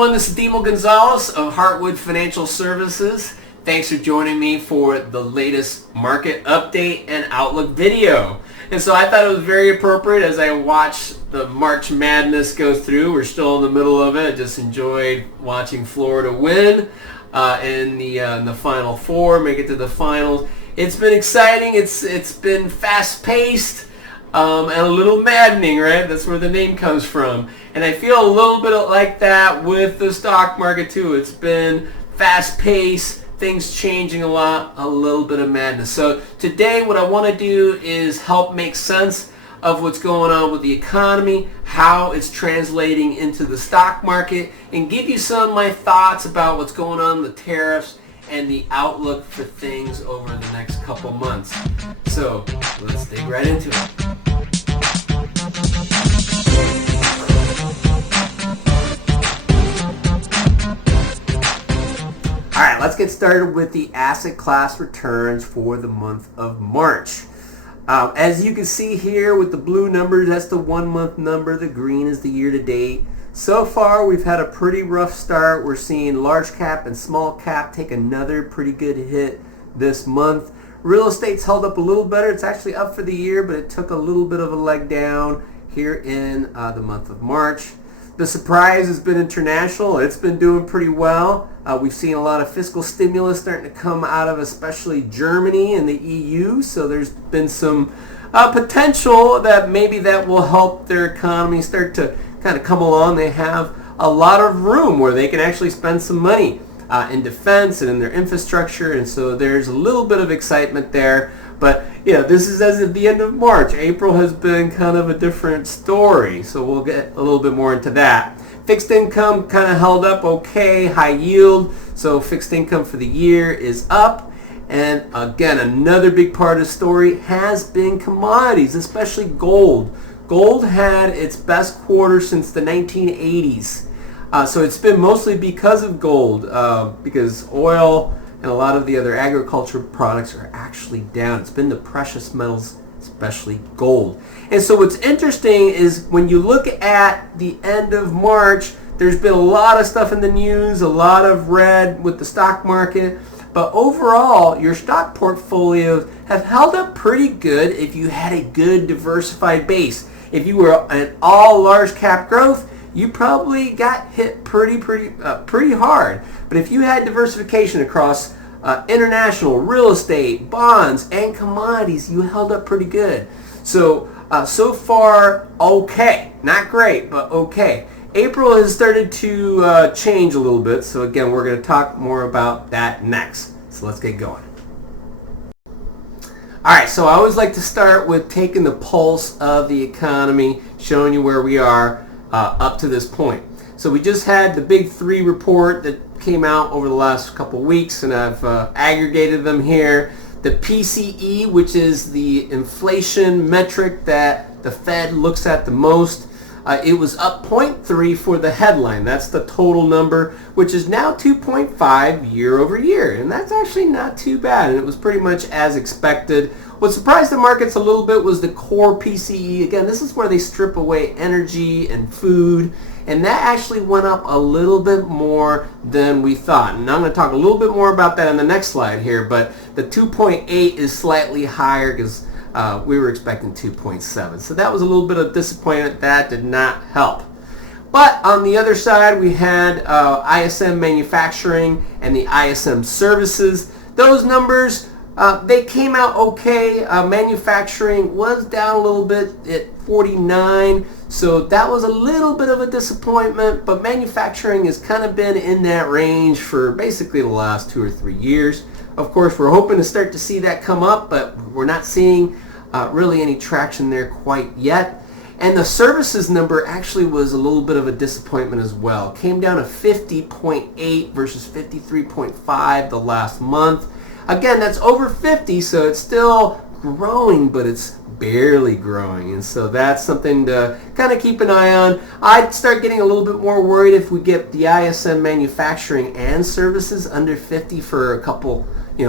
everyone, this is Dimo Gonzalez of Heartwood Financial Services. Thanks for joining me for the latest market update and outlook video. And so I thought it was very appropriate as I watched the March Madness go through. We're still in the middle of it. I just enjoyed watching Florida win in the Final Four, make it to the finals. It's been exciting. It's been fast-paced. And a little maddening, right? That's where the name comes from. And I feel a little bit like that with the stock market too. It's been fast-paced, things changing a lot, a little bit of madness. So today what I want to do is help make sense of what's going on with the economy, how it's translating into the stock market, and give you some of my thoughts about what's going on with the tariffs and the outlook for things over the next couple months. So let's dig right into it. All right, let's get started with the asset class returns for the month of March. As you can see here with the blue numbers, that's the 1 month number. The green is the year to date. So far, we've had a pretty rough start. We're seeing large cap and small cap take another pretty good hit this month. Real estate's held up a little better. It's actually up for the year, but it took a little bit of a leg down here in the month of March. The surprise has been international. It's been doing pretty well. We've seen a lot of fiscal stimulus starting to come out of especially Germany and the EU, so there's been some potential that maybe that will help their economy start to kind of come along. They have a lot of room where they can actually spend some money in defense and in their infrastructure, and so there's a little bit of excitement there. But yeah, this is as of the end of March. April has been kind of a different story, so we'll get a little bit more into that. Fixed income kind of held up okay, high yield, so fixed income for the year is up. And again, another big part of the story has been commodities, especially gold. Gold had its best quarter since the 1980s. So it's been mostly because of gold, because oil and a lot of the other agriculture products are actually down. It's been the precious metals, especially gold. And so what's interesting is when you look at the end of March, there's been a lot of stuff in the news, a lot of red with the stock market. But overall, your stock portfolios have held up pretty good if you had a good diversified base. If you were an all large cap growth, you probably got hit pretty hard. But if you had diversification across international, real estate, bonds, and commodities, you held up pretty good. So far, okay. Not great, but okay. April has started to change a little bit. So again, we're going to talk more about that next. So let's get going. All right, so I always like to start with taking the pulse of the economy, showing you where we are up to this point. So we just had the big three report that came out over the last couple weeks, and I've aggregated them here. The PCE, which is the inflation metric that the Fed looks at the most, it was up 0.3 for the headline. That's the total number, which is now 2.5 year over year. And that's actually not too bad. And it was pretty much as expected. What surprised the markets a little bit was the core PCE. Again, this is where they strip away energy and food. And that actually went up a little bit more than we thought. And I'm going to talk a little bit more about that in the next slide here. But the 2.8 is slightly higher because we were expecting 2.7. So that was a little bit of disappointment. That did not help. But on the other side, we had ISM manufacturing and the ISM services. Those numbers, they came out okay. Manufacturing was down a little bit at 49. So that was a little bit of a disappointment. But manufacturing has kind of been in that range for basically the last 2 or 3 years. Of course, we're hoping to start to see that come up, but we're not seeing really any traction there quite yet. And the services number actually was a little bit of a disappointment as well. Came down to 50.8 versus 53.5 the last month. Again, that's over 50, so it's still growing, but it's barely growing. And so that's something to kind of keep an eye on. I'd start getting a little bit more worried if we get the ISM manufacturing and services under 50 for a couple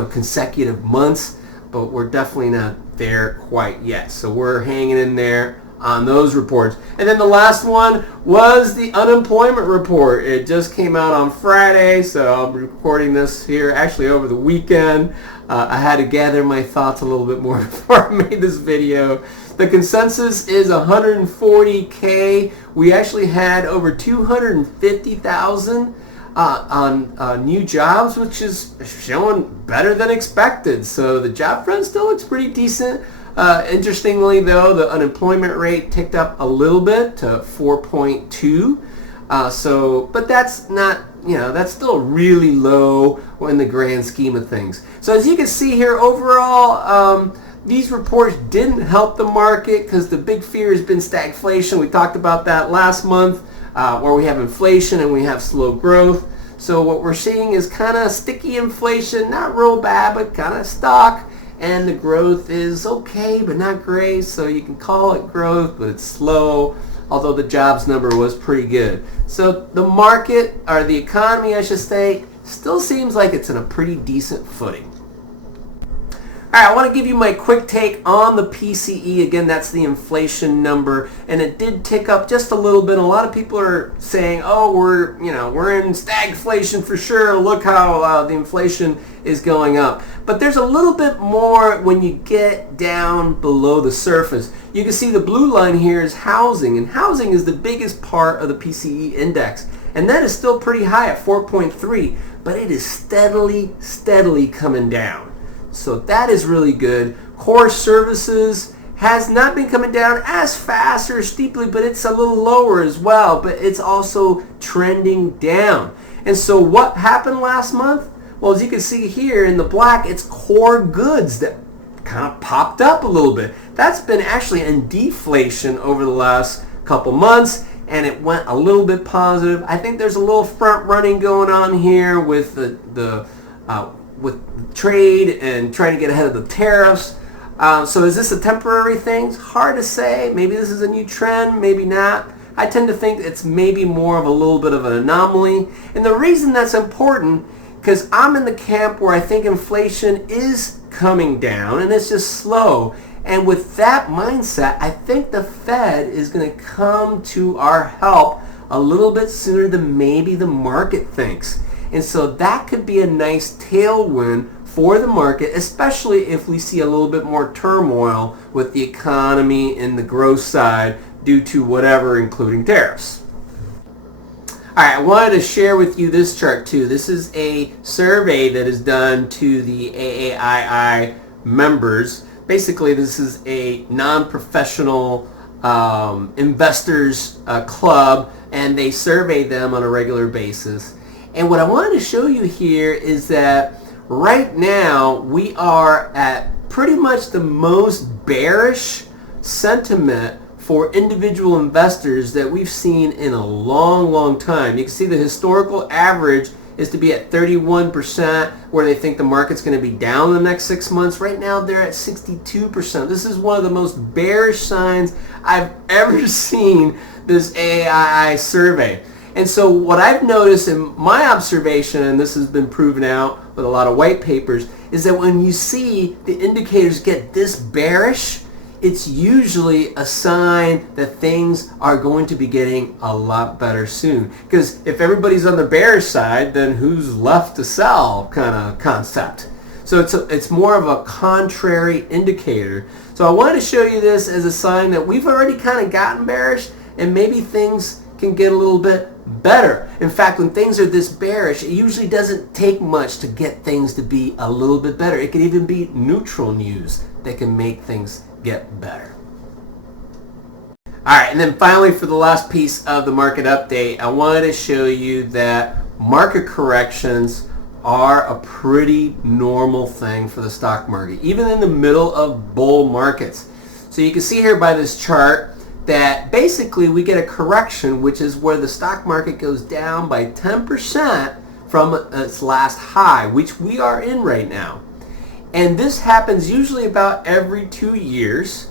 consecutive months, but we're definitely not there quite yet. So we're hanging in there on those reports. And then the last one was the unemployment report. It just came out on Friday, so I'm recording this here actually over the weekend. I had to gather my thoughts a little bit more before I made this video. The consensus is 140K. We actually had over 250,000 on new jobs, which is showing better than expected. So the job front still looks pretty decent. Interestingly, though, the unemployment rate ticked up a little bit to 4.2. But that's not, that's still really low in the grand scheme of things. So as you can see here, overall, these reports didn't help the market because the big fear has been stagflation. We talked about that last month, where we have inflation and we have slow growth. So what we're seeing is kind of sticky inflation, not real bad, but kind of stuck. And the growth is okay, but not great. So you can call it growth, but it's slow, although the jobs number was pretty good. So the market, or the economy, I should say, still seems like it's in a pretty decent footing. All right, I want to give you my quick take on the PCE. Again, that's the inflation number, and it did tick up just a little bit. A lot of people are saying, "Oh, we're in stagflation for sure. Look how the inflation is going up." But there's a little bit more when you get down below the surface. You can see the blue line here is housing, and housing is the biggest part of the PCE index, and that is still pretty high at 4.3, but it is steadily coming down. So that is really good. Core services has not been coming down as fast or steeply, but it's a little lower as well, but it's also trending down. And so what happened last month? Well, as you can see here in the black, it's core goods that kind of popped up a little bit. That's been actually in deflation over the last couple months, and it went a little bit positive. I think there's a little front running going on here with with trade and trying to get ahead of the tariffs. So is this a temporary thing? Hard to say. Maybe this is a new trend, maybe not. I tend to think it's maybe more of a little bit of an anomaly. And the reason that's important, because I'm in the camp where I think inflation is coming down and it's just slow. And with that mindset, I think the Fed is going to come to our help a little bit sooner than maybe the market thinks. And so that could be a nice tailwind for the market, especially if we see a little bit more turmoil with the economy and the growth side due to whatever, including tariffs. All right, I wanted to share with you this chart too. This is a survey that is done to the AAII members. Basically, this is a non-professional investors club, and they survey them on a regular basis. And what I wanted to show you here is that right now we are at pretty much the most bearish sentiment for individual investors that we've seen in a long time. You can see the historical average is to be at 31%, where they think the market's going to be down the next 6 months. Right now they're at 62%. This is one of the most bearish signs I've ever seen, this AAII survey. And so what I've noticed in my observation, and this has been proven out with a lot of white papers, is that when you see the indicators get this bearish, it's usually a sign that things are going to be getting a lot better soon. Because if everybody's on the bearish side, then who's left to sell kind of concept. So it's more of a contrary indicator. So I wanted to show you this as a sign that we've already kind of gotten bearish, and maybe things can get a little bit better. In fact, when things are this bearish, it usually doesn't take much to get things to be a little bit better. It can even be neutral news that can make things get better. All right, and then finally, for the last piece of the market update, I wanted to show you that market corrections are a pretty normal thing for the stock market, even in the middle of bull markets. So you can see here by this chart that basically we get a correction, which is where the stock market goes down by 10% from its last high, which we are in right now. And this happens usually about every 2 years.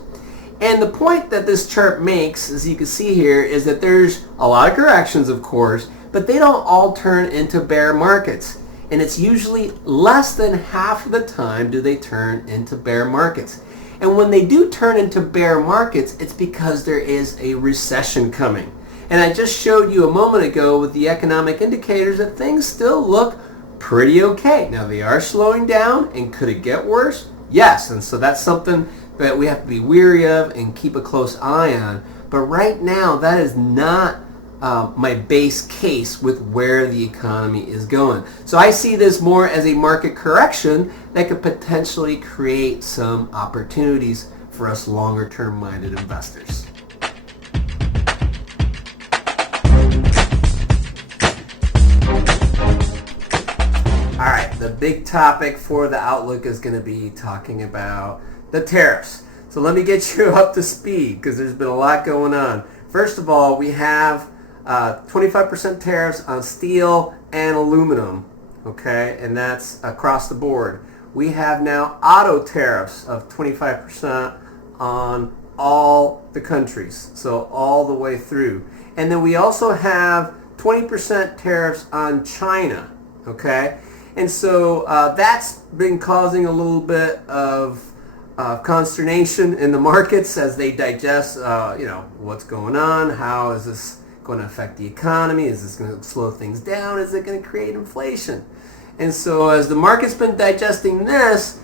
And the point that this chart makes, as you can see here, is that there's a lot of corrections, of course, but they don't all turn into bear markets. And it's usually less than half of the time do they turn into bear markets. And when they do turn into bear markets, it's because there is a recession coming. And I just showed you a moment ago with the economic indicators that things still look pretty okay. Now they are slowing down, and could it get worse? Yes, and so that's something that we have to be weary of and keep a close eye on. But right now, that is not my base case with where the economy is going. So I see this more as a market correction that could potentially create some opportunities for us longer term minded investors. All right, the big topic for the outlook is going to be talking about the tariffs. So let me get you up to speed because there's been a lot going on. First of all, we have 25% tariffs on steel and aluminum, okay, and that's across the board. We have now auto tariffs of 25% on all the countries, so all the way through. And then we also have 20% tariffs on China, okay? And so that's been causing a little bit of consternation in the markets as they digest, what's going on, how is this going to affect the economy, is this going to slow things down, is it going to create inflation? And so as the market's been digesting this,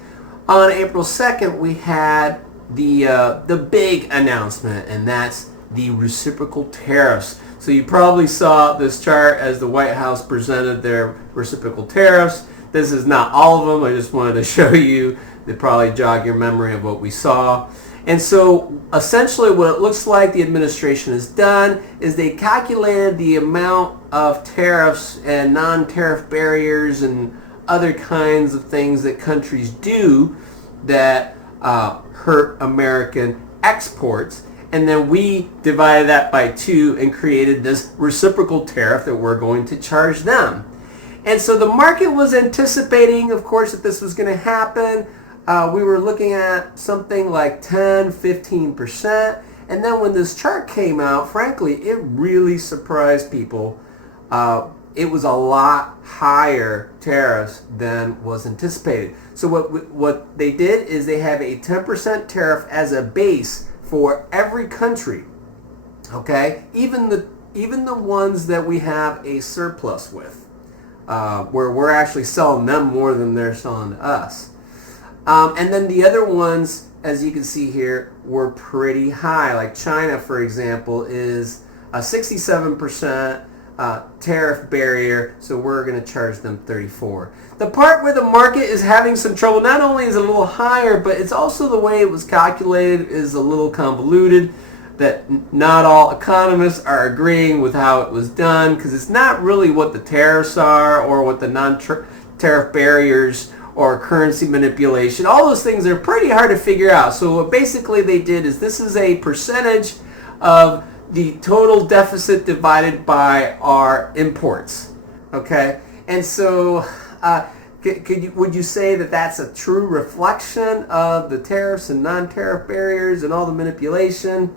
on April 2nd we had the big announcement, and that's the reciprocal tariffs. So you probably saw this chart as the White House presented their reciprocal tariffs. This is not all of them. I just wanted to show you. They probably jog your memory of what we saw. And so essentially what it looks like the administration has done is they calculated the amount of tariffs and non-tariff barriers and other kinds of things that countries do that hurt American exports. And then we divided that by 2 and created this reciprocal tariff that we're going to charge them. And so the market was anticipating, of course, that this was going to happen. We were looking at something like 10, 15%. And then when this chart came out, frankly, it really surprised people. It was a lot higher tariffs than was anticipated. So what they did is they have a 10% tariff as a base for every country, okay? Even the ones that we have a surplus with, where we're actually selling them more than they're selling to us. And then the other ones, as you can see here, were pretty high. Like China, for example, is a 67% tariff barrier, so we're going to charge them 34%. The part where the market is having some trouble, not only is it a little higher, but it's also the way it was calculated is a little convoluted, that not all economists are agreeing with how it was done, because it's not really what the tariffs are or what the non-tariff barriers or currency manipulation. All those things are pretty hard to figure out. So what basically they did is this is a percentage of the total deficit divided by our imports, okay? And so would you say that that's a true reflection of the tariffs and non-tariff barriers and all the manipulation?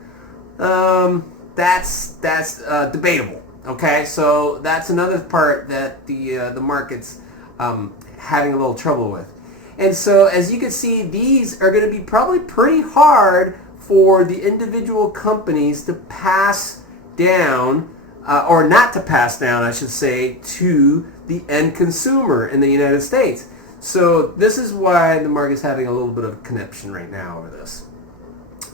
That's debatable, okay? So that's another part that the market's having a little trouble with. And so as you can see, these are going to be probably pretty hard for the individual companies to pass down, or not to pass down, I should say, to the end consumer in the United States. So this is why the market's having a little bit of conniption right now over this.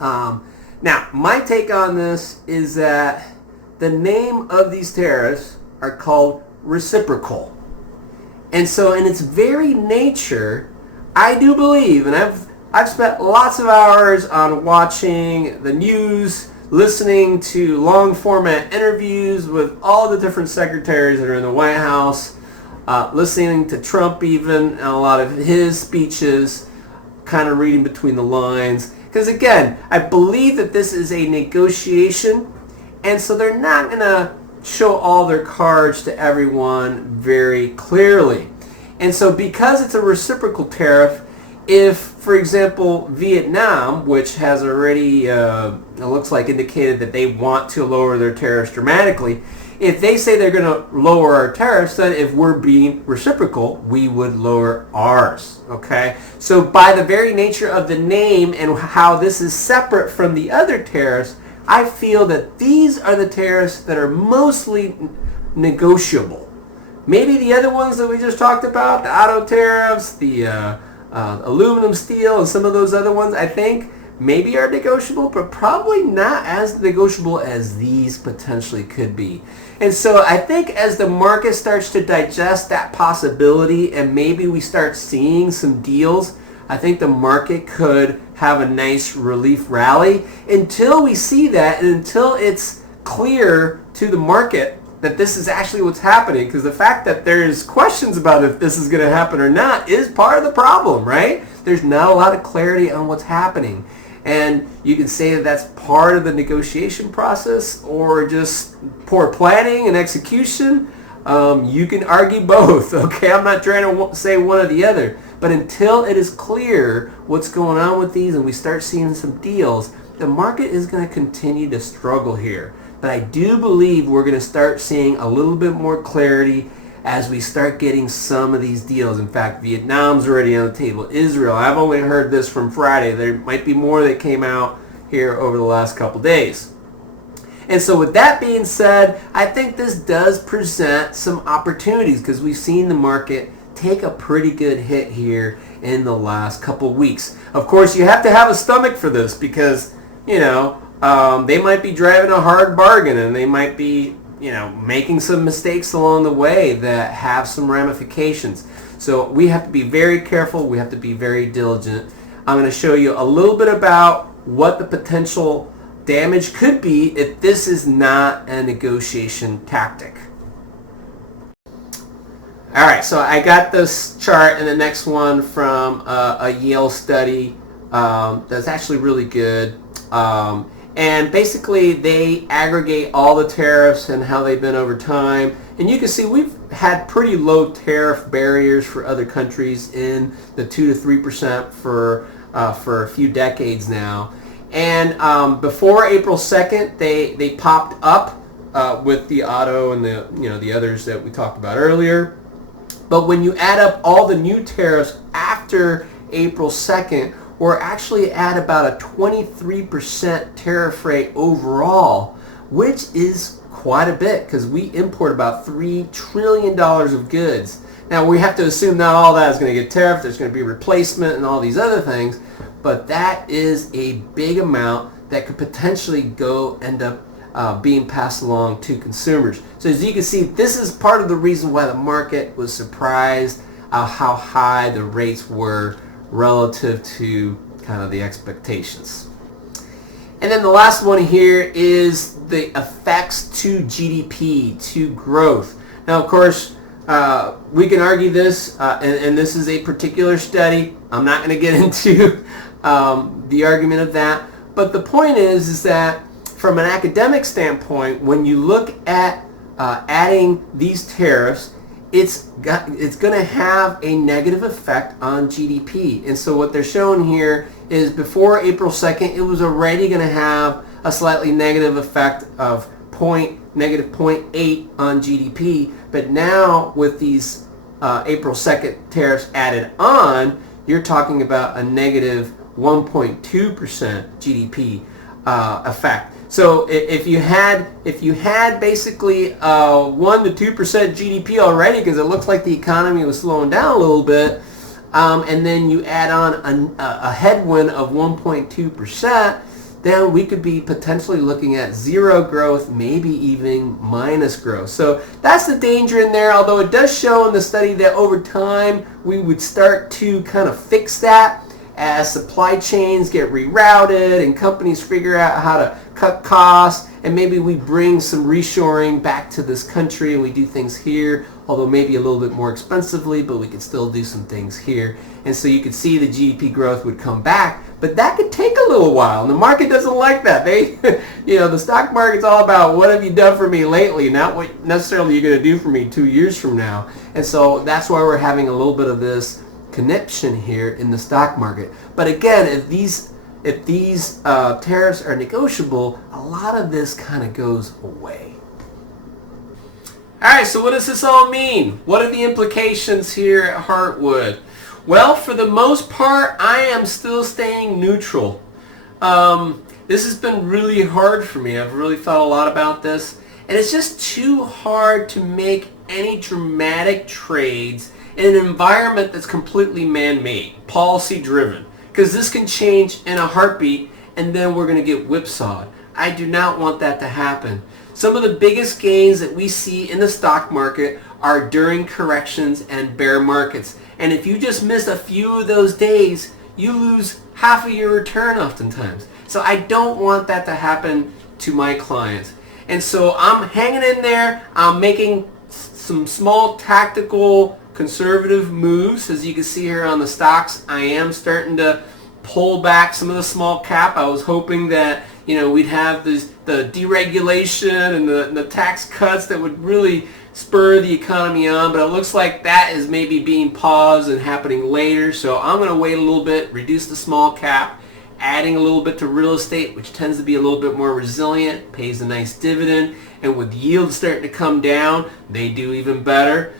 Now, my take on this is that the name of these tariffs are called reciprocal. And so in its very nature, I do believe, and I've spent lots of hours on watching the news, listening to long format interviews with all the different secretaries that are in the White House, listening to Trump even, and a lot of his speeches, kind of reading between the lines. Because again, I believe that this is a negotiation, and so they're not going to show all their cards to everyone very clearly. And so because it's a reciprocal tariff, if, for example, Vietnam, which has already, it looks like, indicated that they want to lower their tariffs dramatically, if they say they're going to lower our tariffs, then if we're being reciprocal, we would lower ours. Okay? So by the very nature of the name and how this is separate from the other tariffs, I feel that these are the tariffs that are mostly negotiable. Maybe the other ones that we just talked about, the auto tariffs, the aluminum, steel, and some of those other ones, I think maybe are negotiable, but probably not as negotiable as these potentially could be. And so I think as the market starts to digest that possibility and maybe we start seeing some deals, I think the market could have a nice relief rally. Until we see that and until it's clear to the market that this is actually what's happening, because the fact that there's questions about if this is going to happen or not is part of the problem, right? There's not a lot of clarity on what's happening. And you can say that that's part of the negotiation process or just poor planning and execution. You can argue both, okay? I'm not trying to say one or the other. But until it is clear what's going on with these and we start seeing some deals, the market is going to continue to struggle here. But I do believe we're going to start seeing a little bit more clarity as we start getting some of these deals. In fact, Vietnam's already on the table. Israel, I've only heard this from Friday. There might be more that came out here over the last couple days. And so with that being said, I think this does present some opportunities because we've seen the market take a pretty good hit here in the last couple weeks. Of course, you have to have a stomach for this because, you know, they might be driving a hard bargain and they might be, you know, making some mistakes along the way that have some ramifications. So we have to be very careful. We have to be very diligent. I'm going to show you a little bit about what the potential damage could be if this is not a negotiation tactic. All right, so I got this chart and the next one from a Yale study that's actually really good. And basically they aggregate all the tariffs and how they've been over time. And you can see we've had pretty low tariff barriers for other countries in the 2 to 3% for a few decades now. And before April 2nd, they popped up with the auto and the others that we talked about earlier. But when you add up all the new tariffs after April 2nd, we're actually at about a 23% tariff rate overall, which is quite a bit because we import about $3 trillion of goods. Now we have to assume not all that is going to get tariffed. There's going to be replacement and all these other things, but that is a big amount that could potentially end up being passed along to consumers. So as you can see, this is part of the reason why the market was surprised how high the rates were relative to kind of the expectations. And then the last one here is the effects to GDP, to growth. Now, of course, we can argue this, and this is a particular study. I'm not going to get into the argument of that. But the point is that from an academic standpoint, when you look at adding these tariffs, it's going to have a negative effect on GDP. And so what they're showing here is before April 2nd, it was already going to have a slightly negative effect of negative 0.8 on GDP. But now with these April 2nd tariffs added on, you're talking about a negative 1.2% GDP effect. So if you had basically 1 to 2% GDP already, because it looks like the economy was slowing down a little bit, and then you add on a headwind of 1.2%, then we could be potentially looking at zero growth, maybe even minus growth. So that's the danger in there, although it does show in the study that over time we would start to kind of fix that as supply chains get rerouted and companies figure out how to cut costs, and maybe we bring some reshoring back to this country and we do things here, although maybe a little bit more expensively, but we can still do some things here. And so you could see the GDP growth would come back, but that could take a little while, and the market doesn't like that. The stock market's all about what have you done for me lately, not what necessarily you're going to do for me 2 years from now. And so that's why we're having a little bit of this conniption here in the stock market. But again, if these tariffs are negotiable, a lot of this kind of goes away. Alright, so what does this all mean? What are the implications here at Heartwood? Well, for the most part, I am still staying neutral. This has been really hard for me. I've really thought a lot about this. And it's just too hard to make any dramatic trades in an environment that's completely man-made, policy-driven. Because this can change in a heartbeat, and then we're going to get whipsawed. I do not want that to happen. Some of the biggest gains that we see in the stock market are during corrections and bear markets. And if you just miss a few of those days, you lose half of your return oftentimes. So I don't want that to happen to my clients. And so I'm hanging in there. I'm making some small tactical conservative moves. As you can see here on the stocks, I am starting to pull back some of the small cap. I was hoping that we'd have the deregulation and the tax cuts that would really spur the economy on, but it looks like that is maybe being paused and happening later. So I'm going to wait a little bit, reduce the small cap, adding a little bit to real estate, which tends to be a little bit more resilient, pays a nice dividend, and with yields starting to come down, they do even better.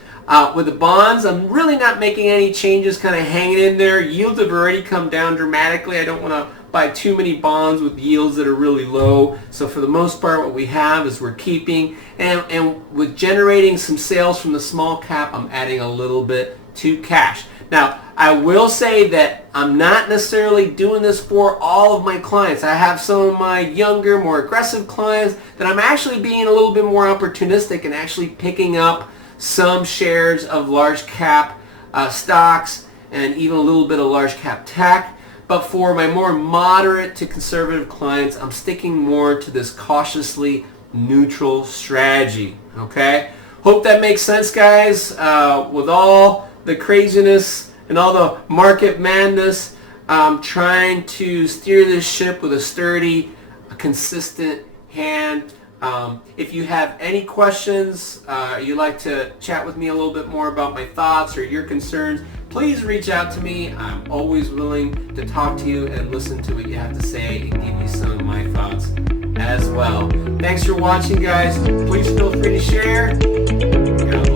With the bonds, I'm really not making any changes, kind of hanging in there. Yields have already come down dramatically. I don't want to buy too many bonds with yields that are really low. So for the most part, what we have is we're keeping, and with generating some sales from the small cap, I'm adding a little bit to cash. Now, I will say that I'm not necessarily doing this for all of my clients. I have some of my younger, more aggressive clients that I'm actually being a little bit more opportunistic and actually picking up some shares of large cap stocks and even a little bit of large cap tech. But for my more moderate to conservative clients, I'm sticking more to this cautiously neutral strategy. Okay? Hope that makes sense, guys. With all the craziness and all the market madness, I'm trying to steer this ship with a sturdy, consistent hand. If you have any questions, you'd like to chat with me a little bit more about my thoughts or your concerns, please reach out to me. I'm always willing to talk to you and listen to what you have to say and give you some of my thoughts as well. Thanks for watching, guys. Please feel free to share.